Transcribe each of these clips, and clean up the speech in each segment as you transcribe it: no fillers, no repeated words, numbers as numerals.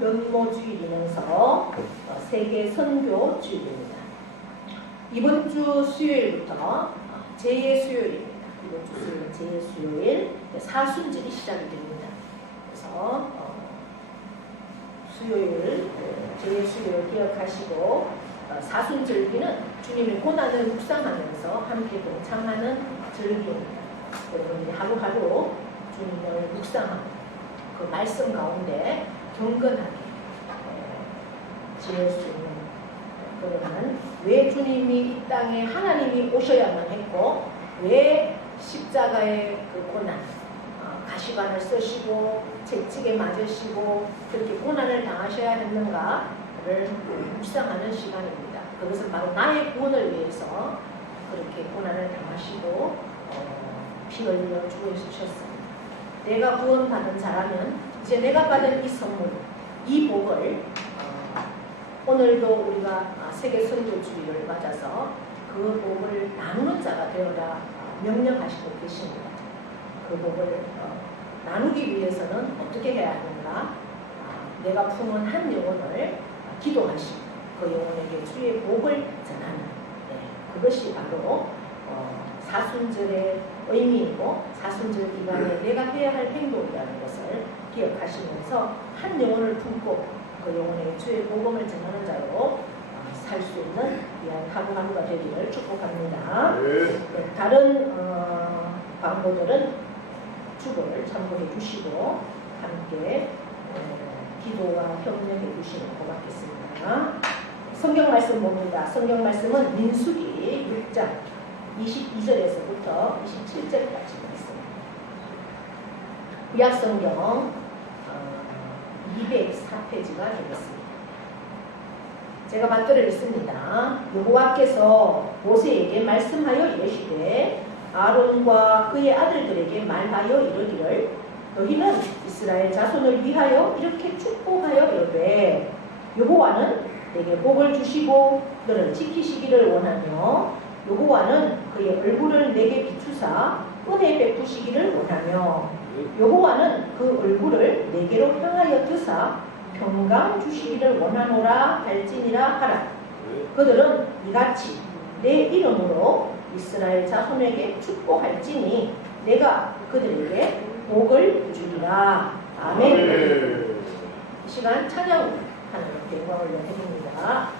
면모주일이면서 세계 선교 주일입니다. 이번 주 수요일부터 제2의 수요일입니다. 이번 주 수요일은 제2의 수요일, 사순절이 시작이 됩니다. 그래서 수요일, 제2의 수요일 기억하시고 사순절기는 주님의 고난을 묵상하면서 함께 동참하는 절기입니다. 여러분들이 하루하루 주님을 묵상하고 그 말씀 가운데 경건하게 지낼 수 있는 그러면 왜 주님이 이 땅에 하나님이 오셔야만 했고 왜 십자가의 그 고난 가시관을 쓰시고 채찍에 맞으시고 그렇게 고난을 당하셔야 했는가를 묵상하는 시간입니다. 그것은 바로 나의 구원을 위해서 그렇게 고난을 당하시고 피 흘려 죽으셨습니다. 내가 구원받은 자라면 이제 내가 받은 이 선물, 이 복을 오늘도 우리가 세계 선교주의를 맞아서 그 복을 나누는 자가 되어라 명령하시고 계십니다. 그 복을 나누기 위해서는 어떻게 해야 하는가? 내가 품은 한 영혼을 기도하시고 그 영혼에게 주의 복을 전하는 그것이 바로 사순절의 의미이고 사순절 기간에 내가 해야 할 행동이라는 것을 기억하시면서 한 영혼을 품고 그 영혼에게 주의 복음을 전하는 자로 살 수 있는 귀한 하루하루가 되기를 축복합니다. 네, 다른 광고들은 주보를 참고해 주시고 함께 기도와 협력해 주시면 고맙겠습니다. 성경 말씀 봅니다. 성경 말씀은 민수기 6장 22절에서부터 27절까지 말씀입니다. 구약 성경 204페이지가 되겠습니다. 제가 받들어 읽습니다. 여호와께서 모세에게 말씀하여 이르시되 아론과 그의 아들들에게 말하여 이르기를 너희는 이스라엘 자손을 위하여 이렇게 축복하여 이르되 여호와는 내게 복을 주시고 너를 지키시기를 원하며 여호와는 그의 얼굴을 내게 비추사 은혜 베푸시기를 원하며 여호와는 그 얼굴을 내게로 향하여 드사 평강 주시기를 원하노라 할지니라 하라. 그들은 이같이 내 이름으로 이스라엘 자손에게 축복할지니 내가 그들에게 복을 주리라. 아멘. 이 시간 찬양하는 영광을 드립니다.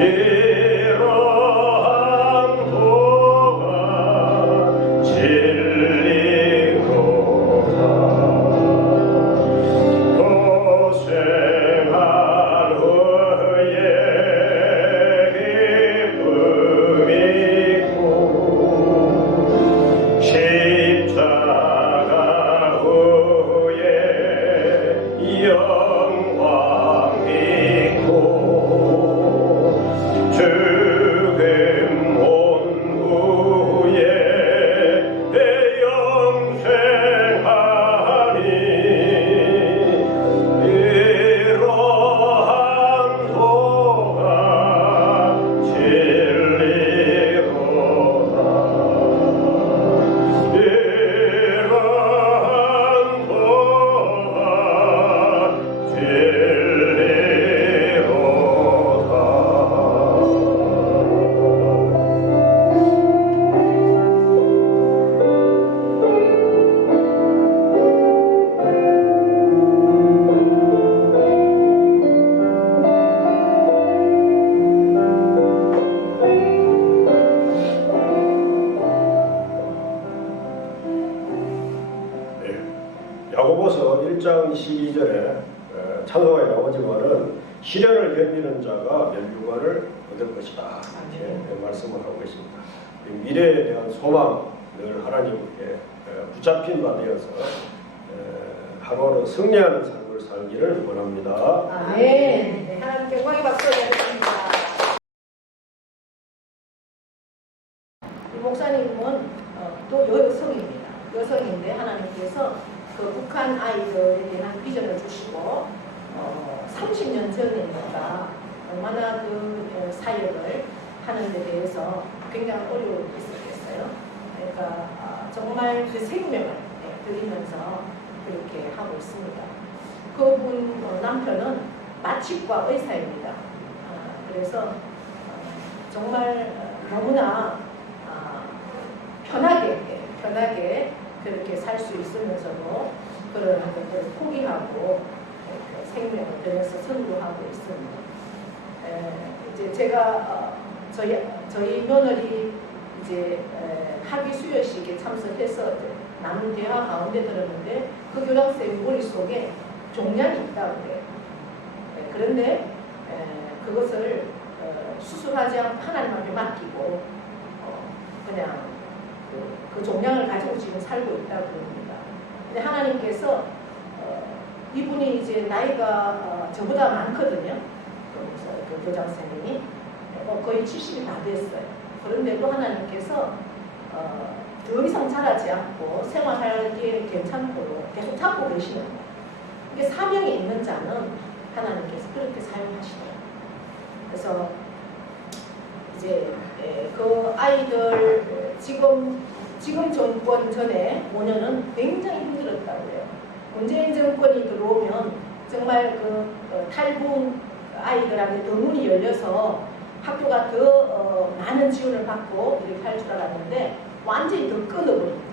이러한 도가 진리로다. 고생한 후에 기쁨이 있고 십자가 후에 영광이 있고 죽음 온 후에 영생하니 이러한 도가 진리로다. 이러한 도가 야고보서 1장 12절에 찬송가에 나오지만은 시련을 견디는 자가 면류관을 얻을 것이다 이렇게 말씀을 하고 계십니다. 미래에 대한 소망 늘 하나님께 붙잡힌 바 되어서 하루하루 승리하는 삶을 살기를 원합니다. 아멘. 네, 하나님께 영광의 박수 드리겠습니다. 이 목사님은 또 여성입니다. 여성인데 하나님께서 그 북한 아이들에 대한 비전을 주시고 30년 전이니까 얼마나 그 사역을 하는 데 대해서 굉장히 어려움이 있었겠어요. 그러니까 정말 그 생명을 드리면서 그렇게 하고 있습니다. 그분 남편은 마취과 의사입니다. 그래서 정말 너무나 편하게 그렇게 살 수 있으면서도 그런 것들을 포기하고 생명을 들여서 선도하고 있습니다. 이제 제가 저희 며느리 이제 학위 수여식에 참석해서 남은 대화 가운데 들었는데 그 교장쌤 머릿속에 종양이 있다고 그래요. 그런데 그것을 수술하지 않고 하나님 앞에 맡기고 그냥 그 종양을 가지고 지금 살고 있다고 그럽니다. 근데 하나님께서 이분이 이제 나이가 저보다 많거든요. 그 교장선생님이 거의 70이 다 됐어요. 그런데도 하나님께서 더 이상 자라지 않고 생활하기에 괜찮도록 계속 잡고 계시는 거예요. 이게 사명이 있는 자는 하나님께서 그렇게 사용하시더라고요. 그래서 이제 그 아이들 지금 정권 전에 5년은 굉장히 힘들었다고 해요. 문재인 정권이 들어오면 정말 그 탈북 아이들한테 더 문이 열려서 학교가 더 많은 지원을 받고 이렇게 할 줄 알았는데 완전히 더 끊어버립니다.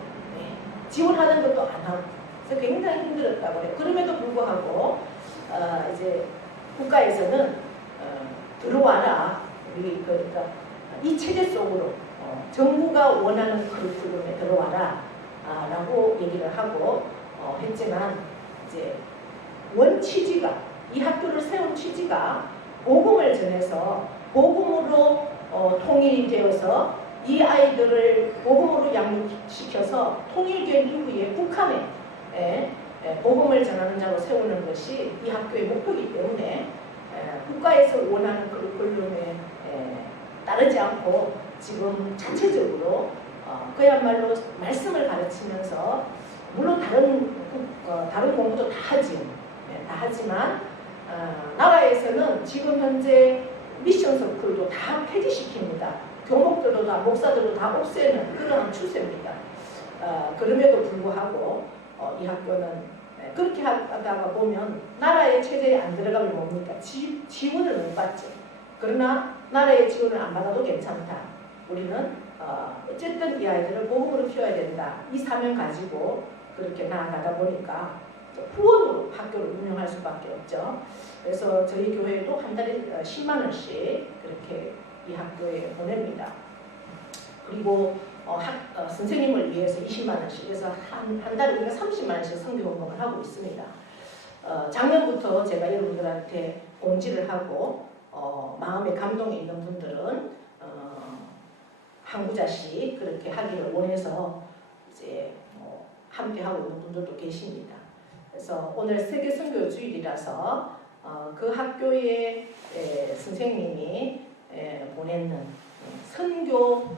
지원하는 것도 안 하고. 그래서 굉장히 힘들었다고 해요. 그럼에도 불구하고 이제 국가에서는 들어와라. 우리 그러니까 이 체제 속으로 정부가 원하는 커리큘럼에 들어와라 라고 얘기를 하고 했지만 이제 원 취지가 이 학교를 세운 취지가 복음을 전해서 복음으로 통일이 되어서 이 아이들을 복음으로 양육시켜서 통일된 이후에 북한에 복음을 전하는 자로 세우는 것이 이 학교의 목표이기 때문에 국가에서 원하는 커리큘럼에 따르지 않고 지금 자체적으로 그야말로 말씀을 가르치면서 물론 다른 공부도 다 하지요. 다 하지만 나라에서는 지금 현재 미션 서클도 다 폐지시킵니다. 교목들도 다 목사들도 다 없애는 그러한 추세입니다. 그럼에도 불구하고 이 학교는 그렇게 하다가 보면 나라의 체제에 안 들어가면 뭡니까? 지원을 못 받죠. 그러나 나라의 지원을 안 받아도 괜찮다. 우리는 어쨌든 이 아이들을 복음으로 키워야 된다. 이 사명 가지고 그렇게 나아가다 보니까 후원으로 학교를 운영할 수밖에 없죠. 그래서 저희 교회도 한 달에 10만 원씩 그렇게 이 학교에 보냅니다. 그리고 선생님을 위해서 20만 원씩 해서 한 달에 우리가 30만 원씩 선교 운동을 하고 있습니다. 작년부터 제가 여러분들한테 공지를 하고 마음에 감동이 있는 분들은 한 구자씩 그렇게 하기를 원해서 이제 함께 하고 있는 분들도 계십니다. 그래서 오늘 세계 선교 주일이라서 그 학교의 선생님이 보내는 선교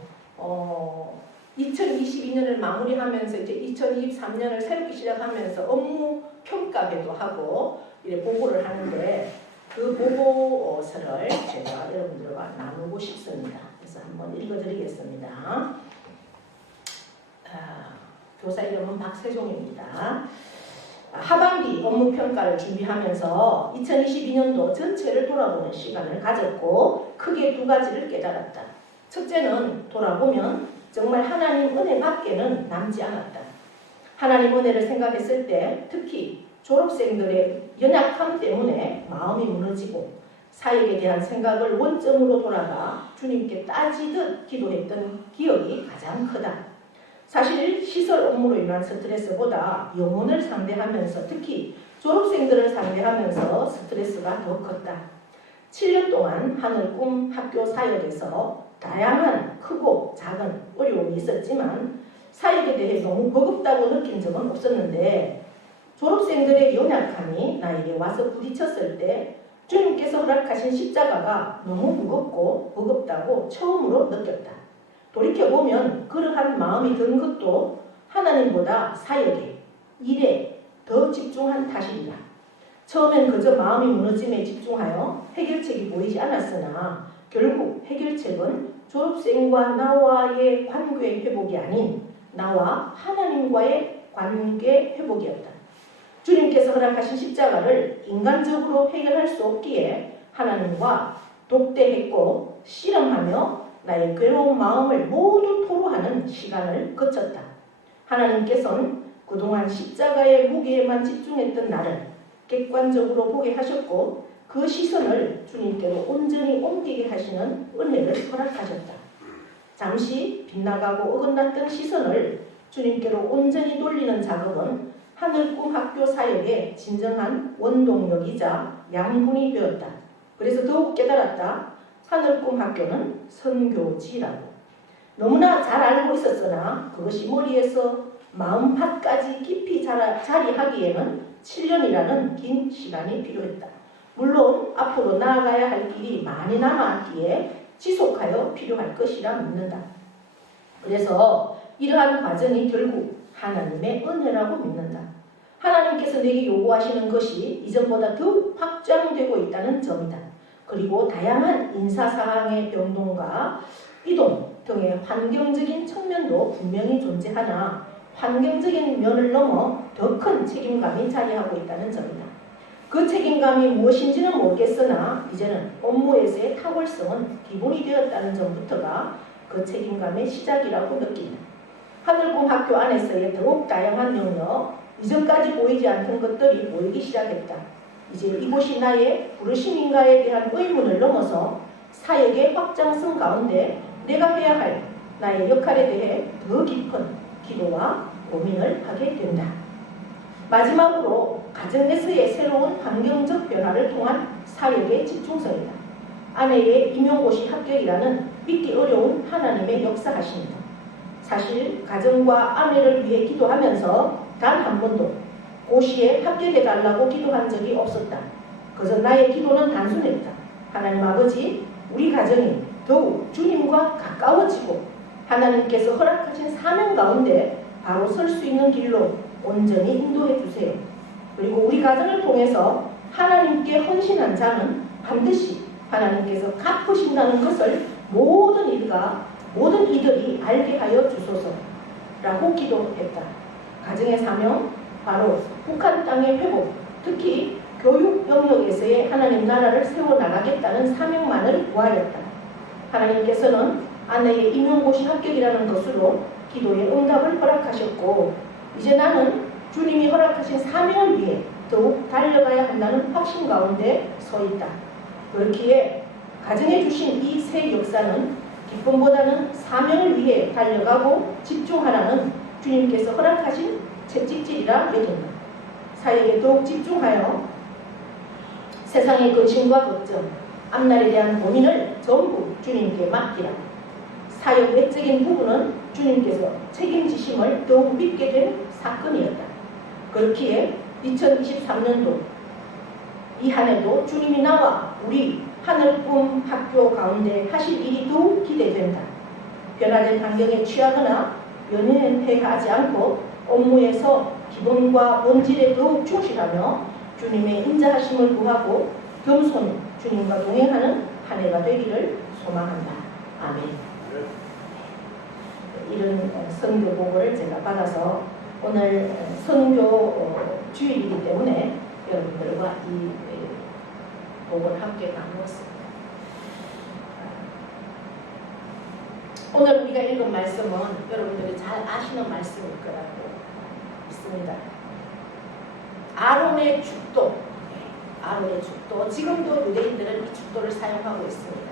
2022년을 마무리하면서 이제 2023년을 새롭게 시작하면서 업무 평가회도 하고 이렇게 보고를 하는데 그 보고서를 제가 여러분들과 나누고 싶습니다. 그래서 한번 읽어드리겠습니다. 교사 이름은 박세종입니다. 하반기 업무 평가를 준비하면서 2022년도 전체를 돌아보는 시간을 가졌고 크게 두 가지를 깨달았다. 첫째는 돌아보면 정말 하나님 은혜밖에는 남지 않았다. 하나님 은혜를 생각했을 때 특히 졸업생들의 연약함 때문에 마음이 무너지고 사역에 대한 생각을 원점으로 돌아가 주님께 따지듯 기도했던 기억이 가장 크다. 사실 시설 업무로 인한 스트레스보다 영혼을 상대하면서 특히 졸업생들을 상대하면서 스트레스가 더 컸다. 7년 동안 하늘꿈 학교 사역에서 다양한 크고 작은 어려움이 있었지만 사역에 대해 너무 버겁다고 느낀 적은 없었는데 졸업생들의 연약함이 나에게 와서 부딪혔을 때 주님께서 허락하신 십자가가 너무 무겁고 버겁다고 처음으로 느꼈다. 돌이켜보면 그러한 마음이 든 것도 하나님보다 사역에, 일에 더 집중한 탓이다. 처음엔 그저 마음이 무너짐에 집중하여 해결책이 보이지 않았으나 결국 해결책은 졸업생과 나와의 관계 회복이 아닌 나와 하나님과의 관계 회복이었다. 주님께서 허락하신 십자가를 인간적으로 해결할 수 없기에 하나님과 독대했고 실험하며 나의 괴로운 마음을 모두 토로하는 시간을 거쳤다. 하나님께서는 그동안 십자가의 무게에만 집중했던 나를 객관적으로 보게 하셨고 그 시선을 주님께로 온전히 옮기게 하시는 은혜를 허락하셨다. 잠시 빗나가고 어긋났던 시선을 주님께로 온전히 돌리는 작업은 하늘꿈 학교 사역의 진정한 원동력이자 양분이 되었다. 그래서 더욱 깨달았다. 하늘꿈 학교는 선교지라고. 너무나 잘 알고 있었으나 그것이 머리에서 마음밭까지 깊이 자리하기에는 7년이라는 긴 시간이 필요했다. 물론 앞으로 나아가야 할 길이 많이 남았기에 지속하여 필요할 것이라 믿는다. 그래서 이러한 과정이 결국 하나님의 은혜라고 믿는다. 하나님께서 내게 요구하시는 것이 이전보다 더욱 확장되고 있다는 점이다. 그리고 다양한 인사사항의 변동과 이동 등의 환경적인 측면도 분명히 존재하나 환경적인 면을 넘어 더 큰 책임감이 자리하고 있다는 점이다. 그 책임감이 무엇인지는 모르겠으나 이제는 업무에서의 탁월성은 기본이 되었다는 점부터가 그 책임감의 시작이라고 느낀다. 하늘꿈 학교 안에서의 더욱 다양한 영역, 이전까지 보이지 않던 것들이 보이기 시작했다. 이제 이곳이 나의 부르심인가에 대한 의문을 넘어서 사역의 확장성 가운데 내가 해야 할 나의 역할에 대해 더 깊은 기도와 고민을 하게 된다. 마지막으로 가정에서의 새로운 환경적 변화를 통한 사역의 집중성이다. 아내의 임용고시 합격이라는 믿기 어려운 하나님의 역사하십니다. 사실 가정과 아내를 위해 기도하면서 단 한 번도 고시에 합격해달라고 기도한 적이 없었다. 그저 나의 기도는 단순했다. 하나님 아버지, 우리 가정이 더욱 주님과 가까워지고 하나님께서 허락하신 사명 가운데 바로 설 수 있는 길로 온전히 인도해 주세요. 그리고 우리 가정을 통해서 하나님께 헌신한 자는 반드시 하나님께서 갚으신다는 것을 모든 이들이 알게 하여 주소서라고 기도했다. 가정의 사명, 바로 북한 땅의 회복, 특히 교육 영역에서의 하나님 나라를 세워나가겠다는 사명만을 구하였다. 하나님께서는 아내의 임용고시 합격이라는 것으로 기도의 응답을 허락하셨고 이제 나는 주님이 허락하신 사명을 위해 더욱 달려가야 한다는 확신 가운데 서 있다. 그렇기에 가정해 주신 이 새 역사는 기쁨보다는 사명을 위해 달려가고 집중하라는 주님께서 허락하신 채찍질이라 여긴다. 사역에 더욱 집중하여 세상의 근심과 걱정, 앞날에 대한 고민을 전부 주님께 맡기라. 사역 외적인 부분은 주님께서 책임지심을 더욱 믿게 된 사건이었다. 그렇기에 2023년도 이 한 해도 주님이 나와 우리 하늘꿈 학교 가운데 하실 일이 더욱 기대된다. 변화된 환경에 취하거나 연연해하지 않고 업무에서 기본과 본질에 더욱 충실하며 주님의 인자하심을 구하고 겸손히 주님과 동행하는 한 해가 되기를 소망한다. 아멘. 이런 선교복을 제가 받아서 오늘 선교 주일이기 때문에 여러분들과 이 복을 함께 나누었습니다. 오늘 우리가 읽은 말씀은 여러분들이 잘 아시는 말씀일 거라고 믿습니다. 아론의 죽도, 아론의 죽도. 지금도 유대인들은 이 죽도를 사용하고 있습니다.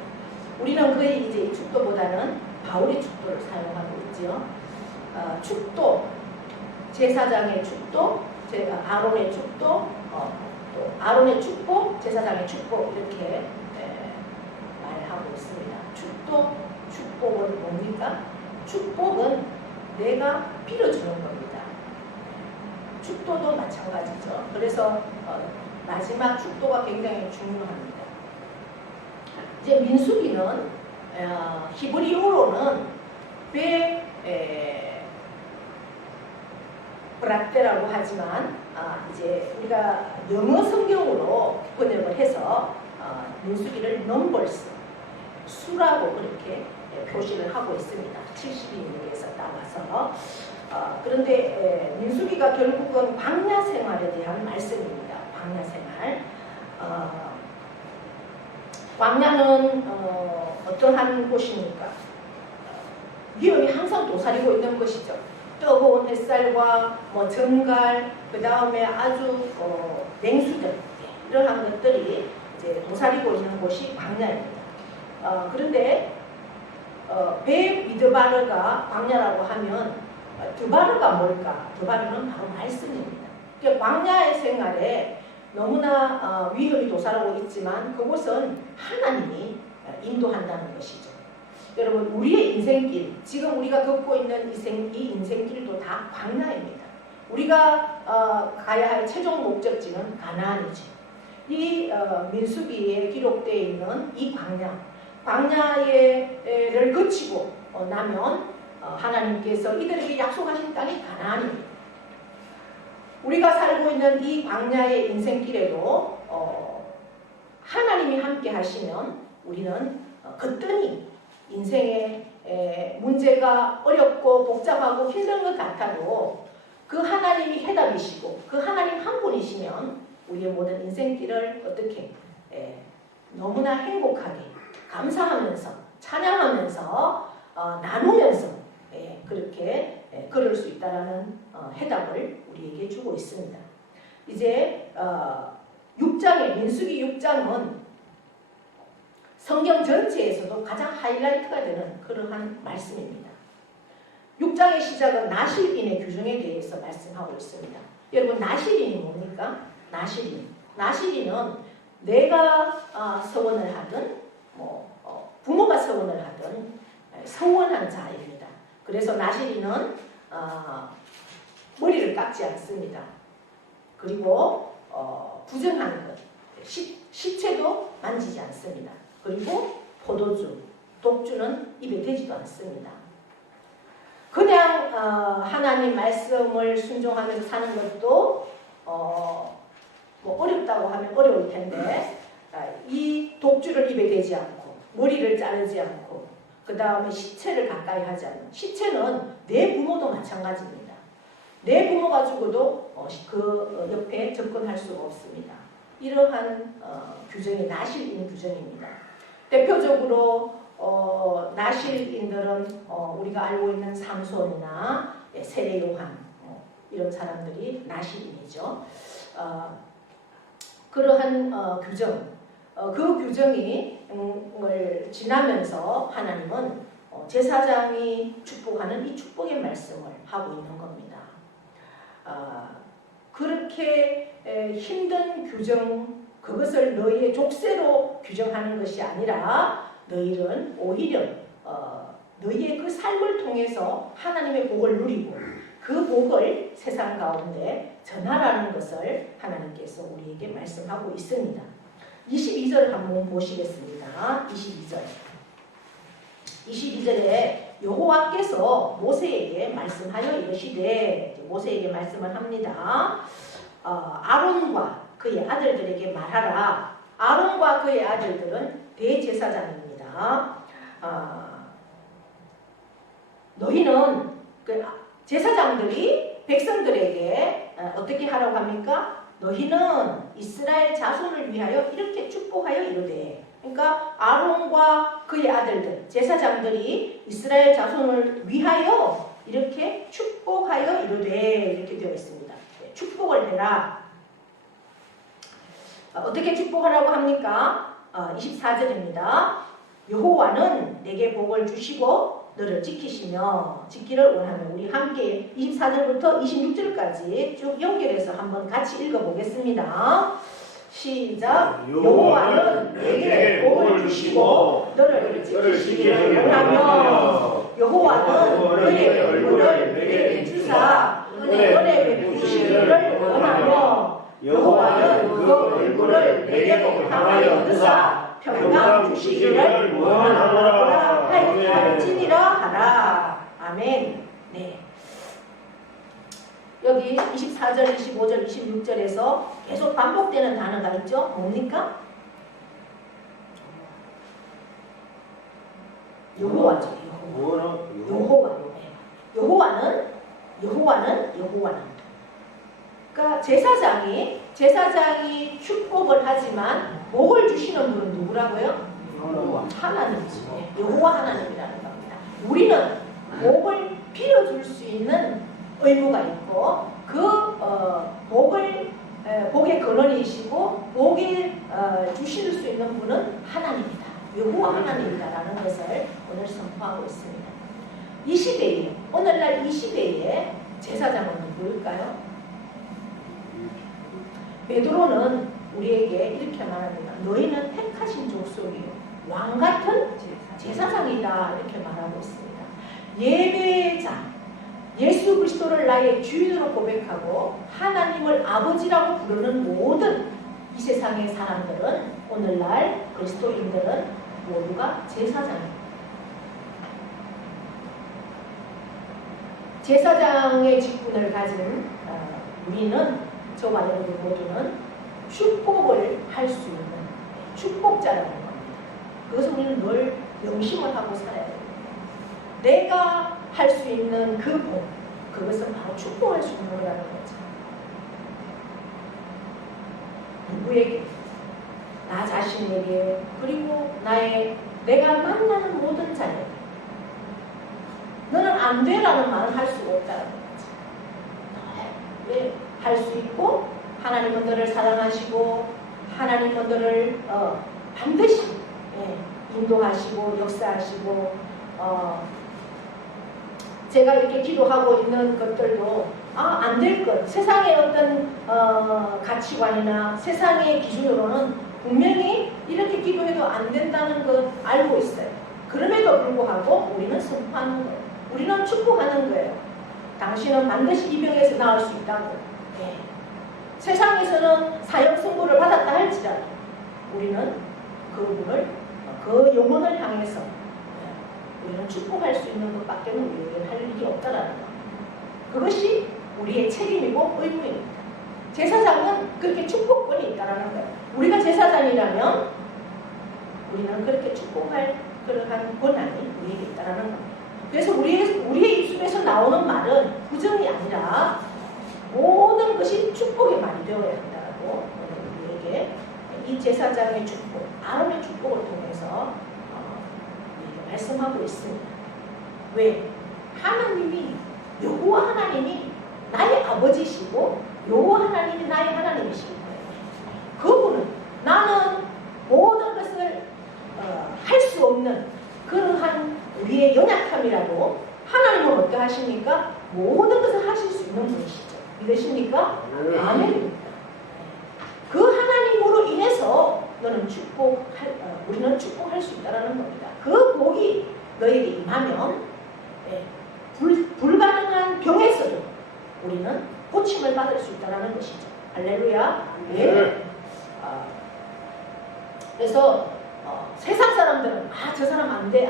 우리는 거의 이제 이 죽도보다는 바울의 죽도를 사용하고 있죠. 죽도, 제사장의 죽도, 아론의 죽도, 또 아론의 축복, 제사장의 축복 이렇게 말하고 있습니다. 죽도, 축복은 뭡니까? 축복은 내가 빌어주는 겁니다. 축도도 마찬가지죠. 그래서 마지막 축도가 굉장히 중요합니다. 이제 민수기는 히브리어로는 브라테라고 하지만 이제 우리가 영어 성경으로 번역을 해서 민수기를 넘버스, 수라고 그렇게 표시를 하고 있습니다. 70인에서 따라서 그런데 민수기가 결국은 광야 생활에 대한 말씀입니다. 광야 생활. 광야는 어떠한 곳입니까? 위험이 항상 도사리고 있는 것이죠. 뜨거운 햇살과 정갈, 그 다음에 아주 냉수들, 이러한 것들이 이제 도사리고 있는 곳이 광야입니다. 그런데 베미드바르가 광야라고 하면 드바르가 뭘까? 드바르는 바로 말씀입니다. 그러니까 광야의 생활에 너무나 위험이 도사리고 있지만 그곳은 하나님이 인도한다는 것이죠. 여러분, 우리의 인생길, 지금 우리가 걷고 있는 이 인생길도 다 광야입니다. 우리가 가야 할 최종 목적지는 가나안이죠. 이 민수기에 기록되어 있는 이 광야를 거치고 나면 하나님께서 이들에게 약속하신 땅이 가나안입니다. 우리가 살고 있는 이 광야의 인생길에도 하나님이 함께 하시면 우리는 거뜬히 인생의 문제가 어렵고 복잡하고 힘든 것 같아도 그 하나님이 해답이시고 그 하나님 한 분이시면 우리의 모든 인생길을 어떻게 너무나 행복하게 감사하면서 찬양하면서 나누면서 그렇게 걸을 수 있다는 해답을 우리에게 주고 있습니다. 이제 6장의 민수기 6장은 성경 전체에서도 가장 하이라이트가 되는 그러한 말씀입니다. 6장의 시작은 나실인의 규정에 대해서 말씀하고 있습니다. 여러분, 나실인이 뭡니까? 나실인은 내가 서원을 하든 부모가 서원을 하든 서원한 자입니다. 그래서 나실인은 머리를 깎지 않습니다. 그리고 부정하는 것, 시체도 만지지 않습니다. 그리고 포도주, 독주는 입에 대지도 않습니다. 그냥 하나님 말씀을 순종하면서 사는 것도 어렵다고 하면 어려울 텐데 이 독주를 입에 대지 않고 머리를 자르지 않고 그 다음에 시체를 가까이 하지 않는, 시체는 내 부모도 마찬가지입니다. 내 부모가 죽어도 그 옆에 접근할 수가 없습니다. 이러한 규정이 나실인 규정입니다. 대표적으로 나실인들은 우리가 알고 있는 삼손이나 세례요한 이런 사람들이 나시린이죠. 그러한 규정, 그 규정이 지나면서 하나님은 제사장이 축복하는 이 축복의 말씀을 하고 있는 겁니다. 그렇게 힘든 규정, 그것을 너희의 족쇄로 규정하는 것이 아니라 너희는 오히려 너희의 그 삶을 통해서 하나님의 복을 누리고 그 복을 세상 가운데 전하라는 것을 하나님께서 우리에게 말씀하고 있습니다. 22절 한번 보시겠습니다. 22절에 여호와께서 모세에게 말씀하여 이르시되, 모세에게 말씀을 합니다. 아론과 그의 아들들에게 말하라. 아론과 그의 아들들은 대제사장입니다. 너희는 제사장들이 백성들에게 어떻게 하라고 합니까? 너희는 이스라엘 자손을 위하여 이렇게 축복하여 이르되, 그러니까 아론과 그의 아들들 제사장들이 이스라엘 자손을 위하여 이렇게 축복하여 이르되 이렇게 되어 있습니다. 축복을 해라. 어떻게 축복하라고 합니까? 24절입니다. 여호와는 내게 복을 주시고 너를 지키시며 지키를 원하며, 우리 함께 24절부터 26절까지 쭉 연결해서 한번 같이 읽어보겠습니다. 시작. 여호와는 내게 복을 주시고 너를 지키시기를 원하며 여호와는 그의 얼굴을 내게 주사 은혜 베푸시기를 원하며 여호와는 그 얼굴을 내게 향하여 드사 평강 주시기를 원하노라 할지니라 하라. 아멘. 네. 여기 24절, 25절, 26절에서 계속 반복되는 단어가 있죠. 뭡니까? 여호와죠. 여호와는. 그러니까 제사장이 축복을 하지만 복을 주시는 분은 누구라고요? 하나님이죠. 여호와 하나님이라는 겁니다. 우리는 복을 빌어줄 수 있는 의무가 있고 그 복의 근원이시고 복을 주실 수 있는 분은 하나님이다. 여호와 하나님이다라는 것을 오늘 선포하고 있습니다. 이 시대에, 오늘날 이 시대에 제사장은 누구일까요? 베드로는 우리에게 이렇게 말합니다. 너희는 택하신 족속이요 왕같은 제사장이다 이렇게 말하고 있습니다. 예배자, 예수 그리스도를 나의 주인으로 고백하고 하나님을 아버지라고 부르는 모든 이 세상의 사람들은, 오늘날 그리스도인들은 모두가 제사장입니다. 제사장의 직분을 가진 우리는, 저와 여러분 모두는 축복을 할 수 있는 축복자라는 겁니다. 그것을 우리는 늘 명심을 하고 살아야 됩니다. 내가 할 수 있는 그 복, 그것은 바로 축복할 수 있는 거라는 거죠. 누구에게? 나 자신에게, 그리고 내가 만나는 모든 자에게. 너는 안 돼라는 말은 할 수가 없다는 거죠. 왜? 할 수 있고, 하나님은 너를 사랑하시고, 하나님은 너를 반드시 인도하시고 역사하시고, 제가 이렇게 기도하고 있는 것들도 안 될 것, 세상의 어떤 가치관이나 세상의 기준으로는 분명히 이렇게 기도해도 안 된다는 것 알고 있어요. 그럼에도 불구하고 우리는 선포하는 거예요. 우리는 축복하는 거예요. 당신은 반드시 이 병에서 나을 수 있다고. 네. 세상에서는 사형 선고를 받았다 할지라도 우리는 그분을, 그 영혼을 향해서 우리는 축복할 수 있는 것밖에 우리에게 할 일이 없다라는 것. 그것이 우리의 책임이고 의무입니다. 제사장은 그렇게 축복권이 있다라는 거예요. 우리가 제사장이라면 우리는 그렇게 축복할 그러한 권한이 우리에게 있다라는 겁니다. 그래서 우리의 입술에서 나오는 말은 부정이 아니라 모든 것이 축복의 말이 되어야 한다고 우리에게 이 제사장의 축복, 아론의 축복을 통해서 우리에게 말씀하고 있습니다. 왜? 하나님이, 여호와 하나님이 나의 아버지시고 여호와 하나님이 나의 하나님이신 거예요. 그분은 나는 모든 것을 할 수 없는 그러한 우리의 연약함이라도 하나님은 어떠하십니까? 모든 것을 하실 수 있는 분이시죠. 믿으십니까? 아멘. 그 하나님으로 인해서 우리는 축복할 수 있다는 겁니다. 그 복이 너에게 임하면 불가능한 병에서도 우리는 고침을 받을 수 있다는 것이죠. 할렐루야. 예. 그래서 세상 사람들은 저 사람 안 돼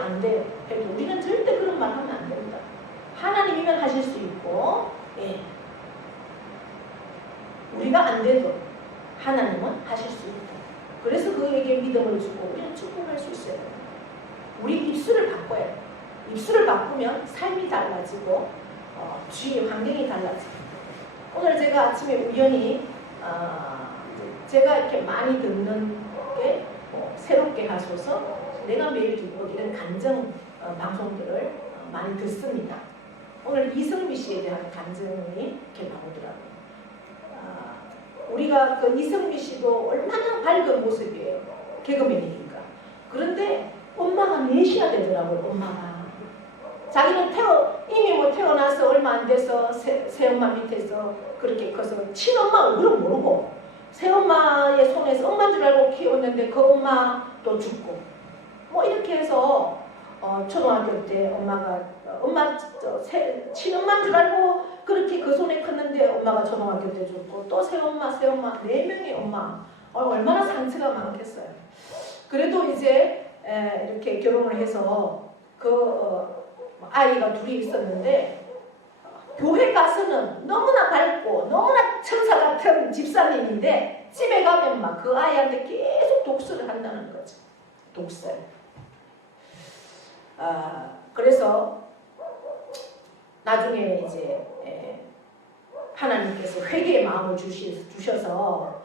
해도 우리는 절대 그런 말 하면 안 됩니다. 하나님이면 하실 수 있고 우리가 안 돼도 하나님은 하실 수 있다. 그래서 그에게 믿음을 주고 우리는 축복할 수 있어요. 우리 입술을 바꿔야 해요. 입술을 바꾸면 삶이 달라지고 주위의 환경이 달라지고. 오늘 제가 아침에 우연히 제가 이렇게 많이 듣는 게 새롭게 하소서, 내가 매일 듣고 이런 간증 방송들을 많이 듣습니다. 오늘 이성미 씨에 대한 간증이 이렇게 나오더라고요. 우리가 그 이성미 씨도 얼마나 밝은 모습이에요. 개그맨이니까. 그런데 엄마가 넷이나 되더라고요. 엄마가. 자기는 이미 태어나서 얼마 안 돼서 새엄마 밑에서 그렇게 커서 친엄마 얼굴은 모르고 새엄마의 손에서 엄마인 줄 알고 키웠는데 그 엄마도 죽고 이렇게 해서 초등학교 때 엄마 친엄마인 줄 알고 그렇게 그 손에 컸는데 엄마가 초등학교 때 죽고 또 새엄마 4명의 엄마. 얼마나 상처가 많겠어요. 그래도 이제 이렇게 결혼을 해서 아이가 둘이 있었는데 교회 가서는 너무나 밝고 너무나 천사 같은 집사님인데 집에 가면 막 그 아이한테 계속 독서를 한다는 거죠. 독서. 그래서 나중에 이제 하나님께서 회개의 마음을 주셔서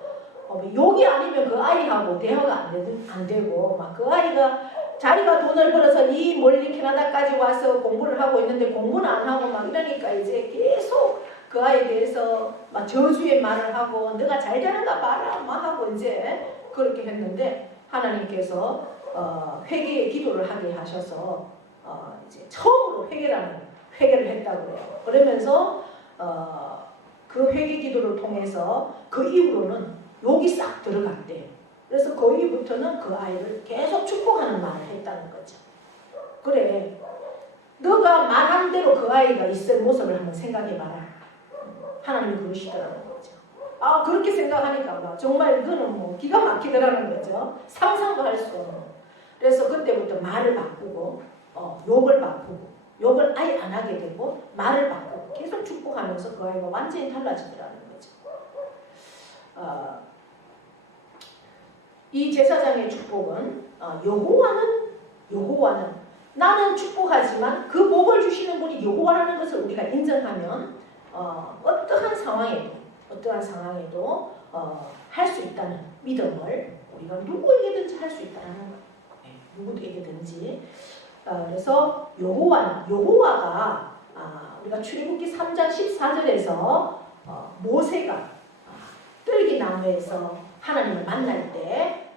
욕이 아니면 그 아이하고 대화가 안 되고 막 그 아이가 자기가 돈을 벌어서 이 멀리 캐나다까지 와서 공부를 하고 있는데 공부는 안 하고 막 이러니까 이제 계속 그 아이에 대해서 막 저주의 말을 하고 너가 잘 되는가 봐라 막 하고 이제 그렇게 했는데 하나님께서 회개의 기도를 하게 하셔서 이제 처음으로 회개를 했다고 해요. 그러면서 그 회개 기도를 통해서 그 이후로는 욕이 싹 들어갔대요. 그래서 그 이후부터는 그 아이를 계속 축복하는 말을 했다는 거죠. 그래, 너가 말한 대로 그 아이가 있을 모습을 한번 생각해봐라. 하나님이 그러시더라는 거죠. 그렇게 생각하니까 정말 그거는 기가 막히더라는 거죠. 상상도 할 수 없는. 그래서 그때부터 말을 바꾸고 욕을 바꾸고 욕을 아예 안 하게 되고 말을 바꾸고 계속 축복하면서 그 아이가 완전히 달라지더라는 거죠. 이 제사장의 축복은 여호와는 나는 축복하지만 그 복을 주시는 분이 여호와라는 것을 우리가 인정하면 어떠한 상황에도 할 수 있다는 믿음을 우리가 누구에게든지 할 수 있다는 거예요. 누구에게든지. 그래서 여호와가 우리가 출애굽기 3장 14절에서 모세가 뜰기나무에서 하나님을 만날 때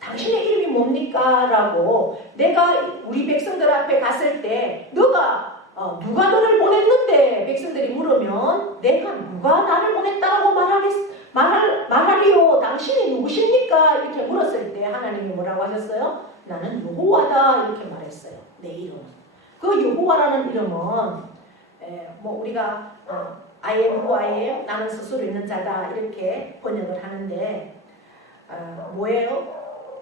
당신의 이름이 뭡니까? 라고 내가 우리 백성들 앞에 갔을 때 누가 너를 보냈는데 백성들이 물으면 내가 누가 나를 보냈다라고 말하리요. 당신이 누구십니까? 이렇게 물었을 때 하나님이 뭐라고 하셨어요? 나는 여호와다 이렇게 말했어요. 내 이름은. 그 여호와라는 이름은 우리가 I am who I am, 나는 스스로 있는 자다 이렇게 번역을 하는데 뭐예요?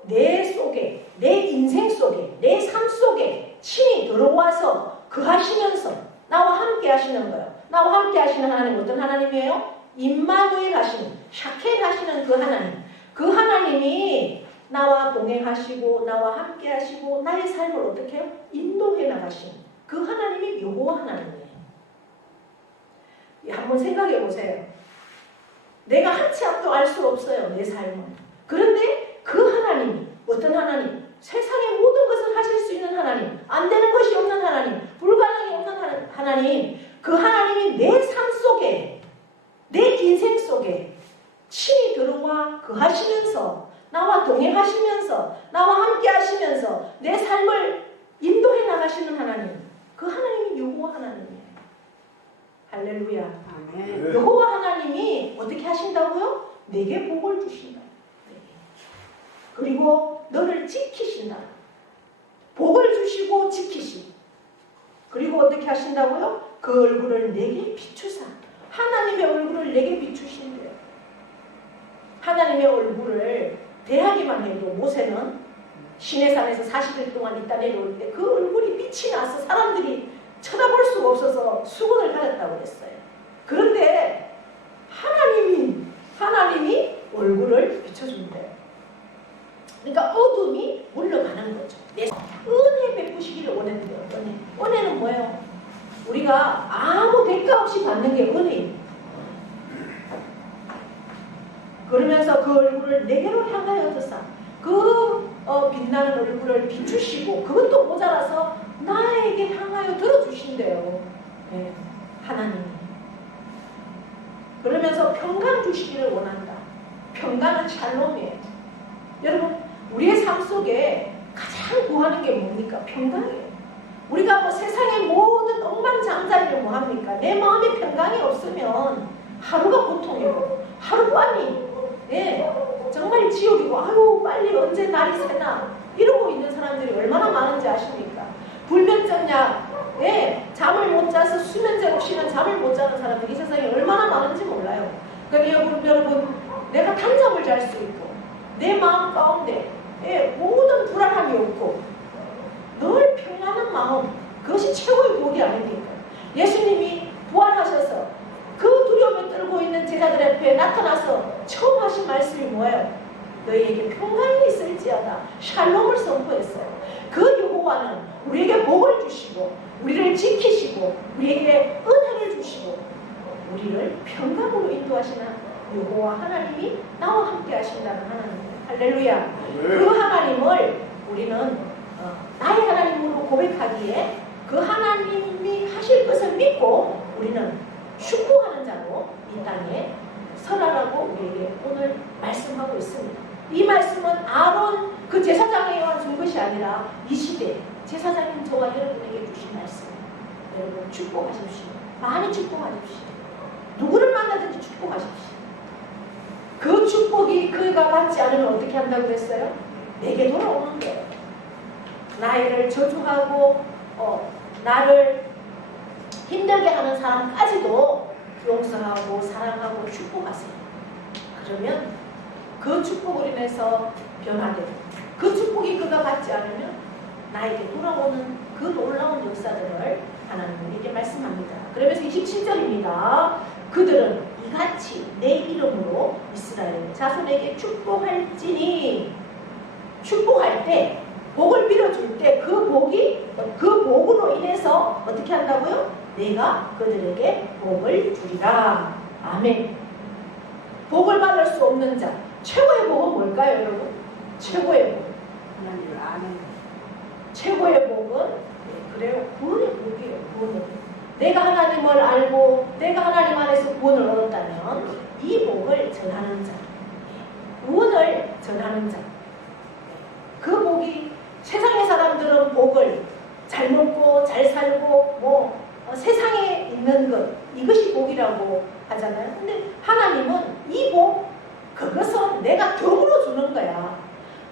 내 속에, 내 인생 속에, 내 삶 속에 신이 들어와서 거하시면서 나와 함께 하시는 거예요. 나와 함께 하시는 하나님 어떤 하나님이에요? 임마누엘 하시는, 샤켄 하시는 그 하나님. 그 하나님이 나와 동행하시고 나와 함께 하시고 나의 삶을 어떻게 해요? 인도해 나가시는 그 하나님이 여호와 하나님이에요. 한번 생각해 보세요. 내가 한 치 앞도 알 수 없어요. 내 삶은. 그런데 그 하나님이 어떤 하나님? 세상의 모든 것을 하실 수 있는 하나님, 안 되는 것이 없는 하나님, 불가능이 없는 하나님, 그 하나님이 내 삶 여호와 하나님이에요. 할렐루야. 아멘. 여호와 하나님이 어떻게 하신다고요? 내게 복을 주신다. 그리고 너를 지키신다. 복을 주시고 지키시고. 그리고 어떻게 하신다고요? 그 얼굴을 내게 비추사. 하나님의 얼굴을 내게 비추신대요. 하나님의 얼굴을 대하기만 해도 모세는 시내산에서 40일 동안 있다 내려올 때 그 얼굴이 빛이 나서 사람들이 쳐다볼 수가 없어서 수건을 가렸다고 그랬어요. 그런데 하나님이 얼굴을 비춰준대요. 그러니까 어둠이 물러가는 거죠. 은혜 베푸시기를 원했대요. 은혜는 뭐예요? 우리가 아무 대가 없이 받는 게 은혜입니다. 그러면서 그 얼굴을 내게로 향하여 드사 빛나는 얼굴을 비추시고 그것도 모자라서 나에게 향하여 들어주신대요. 네, 하나님이. 그러면서 평강 주시기를 원한다. 평강은 샬롬이에요. 여러분 우리의 삶 속에 가장 구하는 게 뭡니까? 평강이에요. 우리가 뭐 세상의 모든 억만장자를 뭐합니까? 내 마음에 평강이 없으면 하루가 고통이고 하루만이 정말 지옥이고 아유 빨리 언제 날이 새나 이러고 있는 사람들이 얼마나 많은지 아십니까? 불면증약 잠을 못 자서 수면제 없이는 잠을 못 자는 사람들이 이 세상에 얼마나 많은지 몰라요. 그러니까 여러분 내가 단잠을 잘 수 있고 내 마음 가운데 모든 불안함이 없고 늘 평안한 마음, 그것이 최고의 복이 아닙니까? 예수님이 부활하셔서 그 두려움에 떨고 있는 제자들 앞에 나타나서 처음 하신 말씀이 뭐예요? 너희에게 평강이 있을지어다. 샬롬을 선포했어요. 그 여호와는 우리에게 복을 주시고 우리를 지키시고 우리에게 은혜를 주시고 우리를 평강으로 인도하시는 여호와 하나님이 나와 함께 하신다는 하나님. 할렐루야. 그 하나님을 우리는 나의 하나님으로 고백하기에 그 하나님이 하실 것을 믿고 우리는 축복하는 자로 이 땅에 설하라고 우리에게 오늘 말씀하고 있습니다. 이 말씀은 아론 그 제사장에게만 준 것이 아니라 이 시대 제사장인 저와 여러분에게 주신 말씀입니다. 여러분 축복하십시오. 많이 축복하십시오. 누구를 만나든지 축복하십시오. 그 축복이 그가 받지 않으면 어떻게 한다고 그랬어요? 내게 돌아오는 거예요. 나를 저주하고 나를 힘들게 하는 사람까지도 용서하고 사랑하고 축복하세요. 그러면 그 축복으로 인해서 변화되고 그 축복이 그가 받지 않으면 나에게 돌아오는 그 놀라운 역사들을 하나님은 이렇게 말씀합니다. 그러면서 27절입니다. 그들은 이같이 내 이름으로 이스라엘 자손에게 축복할지니 축복할 때 복을 빌어줄 때 그 복으로 인해서 어떻게 한다고요? 내가 그들에게 복을 주리라. 아멘. 복을 받을 수 없는 자 최고의 복은 뭘까요, 여러분? 최고의 복. 하나님을 아는 최고의 복은 그래요. 구원의 복이에요. 구원의 복. 내가 하나님을 알고 내가 하나님 안에서 구원을 얻었다면 이 복을 전하는 자, 구원을 전하는 자. 그 복이 세상의 사람들은 복을 잘 먹고 잘 살고 세상에 있는 것 이것이 복이라고 하잖아요. 근데 하나님은 이 복 그것은 내가 덕으로 주는 거야.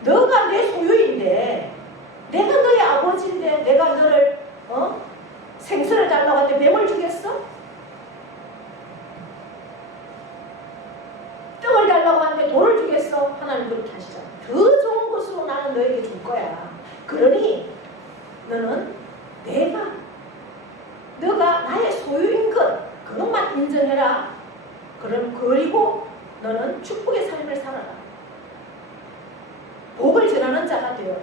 너가 내 소유인데 내가 너의 아버지인데 내가 너를 생선을 달라고 하는데 뱀을 주겠어? 떡을 달라고 하는데 돌을 주겠어? 하나님 그렇게 하시잖아. 더 좋은 것으로 나는 너에게 줄 거야. 그러니 너는 너가 나의 소유인 것 그것만 인정해라. 그리고 너는 축복의 삶을 살아라. 복을 전하는 자가 되어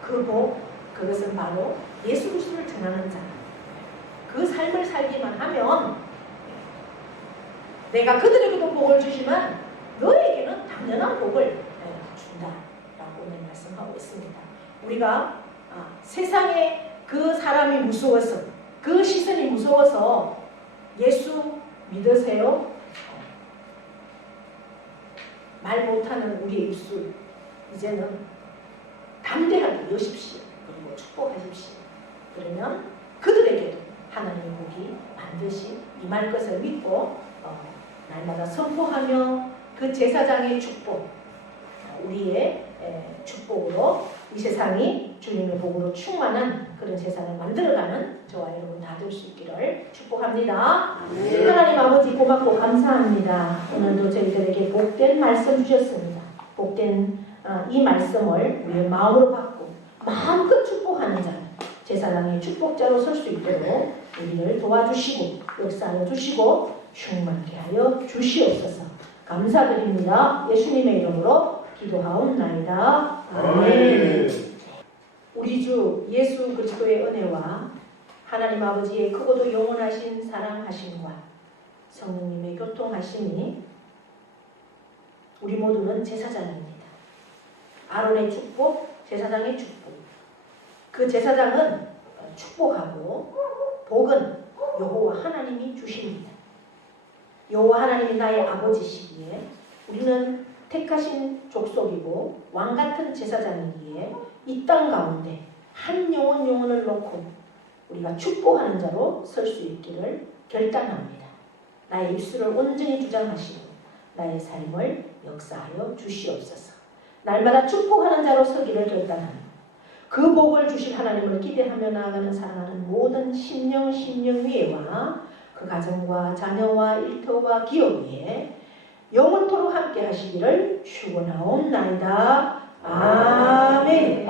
그 복 그것은 바로 예수 그리스도를 전하는 자. 그 삶을 살기만 하면 내가 그들에게도 복을 주지만 너에게는 당연한 복을 준다라고 오늘 말씀하고 있습니다. 우리가 세상에 그 사람이 무서워서 그 시선이 무서워서 예수 믿으세요? 말 못하는 우리의 입술 이제는 담대하게 여십시오. 그리고 축복하십시오. 그러면 그들에게도 하나님의 복이 반드시 임할 것을 믿고 날마다 선포하며 그 제사장의 축복, 우리의 축복으로 이 세상이 주님의 복으로 충만한 그런 세상을 만들어가는 저와 여러분 다 될 수 있기를 축복합니다. 네. 하나님 아버지 고맙고 감사합니다. 오늘도 저희들에게 복된 말씀 주셨습니다. 복된 이 말씀을 우리의 마음으로 받고 마음껏 축복하는 자, 제사장의 축복자로 설 수 있도록 우리를 도와주시고 역사하여 주시고 충만케 하여 주시옵소서. 감사드립니다. 예수님의 이름으로 기도하옵나이다. 아멘. 우리 주 예수 그리스도의 은혜와 하나님 아버지의 크고도 영원하신 사랑하심과 성령님의 교통하심이 우리 모두는 제사장입니다. 아론의 축복, 제사장의 축복. 그 제사장은 축복하고 복은 여호와 하나님이 주십니다. 여호와 하나님이 나의 아버지시기에 우리는 택하신 족속이고 왕같은 제사장이기에 이 땅 가운데 한 영혼을 놓고 우리가 축복하는 자로 설 수 있기를 결단합니다. 나의 입술을 온전히 주장하시고 나의 삶을 역사하여 주시옵소서. 날마다 축복하는 자로 서기를 결단합니다. 그 복을 주실 하나님을 기대하며 나아가는 사랑하는 모든 심령 위에와 그 가정과 자녀와 일터와 기업 위에 영원토록 함께 하시기를 축원하옵나이다. 아멘.